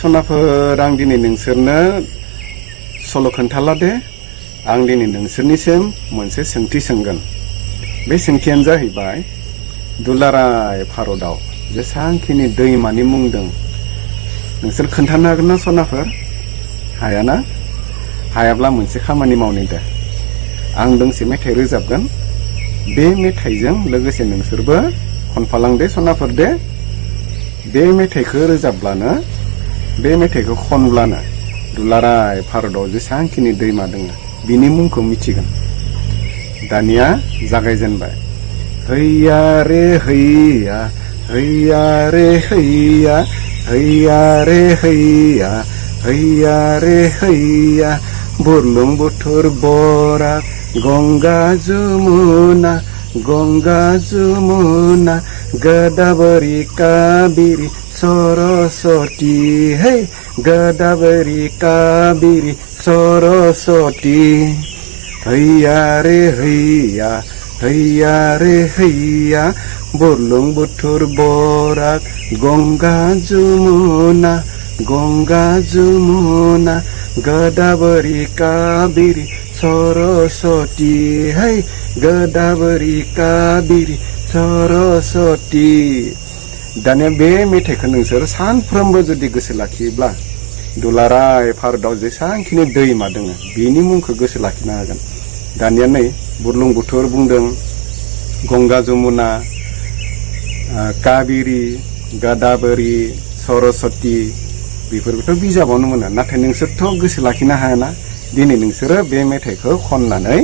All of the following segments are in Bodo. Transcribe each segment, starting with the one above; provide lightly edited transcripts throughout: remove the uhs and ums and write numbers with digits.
सनाफोर आं दिनै नोंसोरनो सल' खोन्थाला दे आं दिनै नोंसोरनिसिम मोनसे सोंथि सोंगोन। बे सोंथियानो जाहैबाय दुलाराय भारताव जेसांखिनि दैमानि मुं दं नोंसोर खोन्थानो हागोन ना सनाफोर? हायाना? हायाब्ला मोनसे खामानि मावनि दे। आं दोंसे मेथाइ रोजाबगोन। बे मेथाइजों लोगोसे नोंसोरबो खनफालां दे सनाफोर दे। बे मेथाइखौ रोजाबब्लानो बे मेथाइखौ खनब्लानो दुलाराय भारताव जेसांखिनि दैमा दङ बिनि मुंखौ मिथिगोन। दानिया जागायजेनबाय। हैया रे हैया हैया रे हैया हैया रे हैया हैया रे हैया बुरलुंबुथुर बराक गंगा जमुना गंगा जमुना गोदावरी कावेरी सरस्वती हे गोदावरी कावेरी सरस्वती हैया रे हैया हैया रे हैया बुरलुंबुथुर बराक गंगा जमुना गंगा जमुना गोदावरी कावेरी सरस्वती है गोदावरी कावेरी सरस्वती। दानिया बे मेथाइखौ नोंसोर सानफ्रोमबो जुदि गोसो लाखियोब्ला दुलाराय भारताव जेसांखिनि दैमा दङ बिनि मुंखौ गोसो लाखिनो हागोन। दानिया नै बुरलुंबुथुर बुंदों, गंगा जमुना, कावेरी, गोदावरी, सरस्वती बेफोरखौथ' बिजाबावनो मोनो। नाथाय नोंसोरथ' गोसो लाखिनो हायाना। दिनै नोंसोरो बे मेथाइखौ खननानै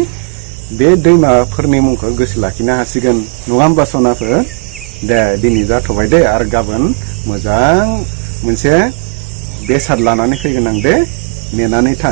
बे दैमाफोरनि मुंखौ गोसो लाखिनो हासिगोन। नङा होमबा सनाफोर? दे दिनै जाथ'बाय दे, आरो गाबोन मोजां मोनसे बेसाद लानानै फैगोन आं दे, नेनानै था।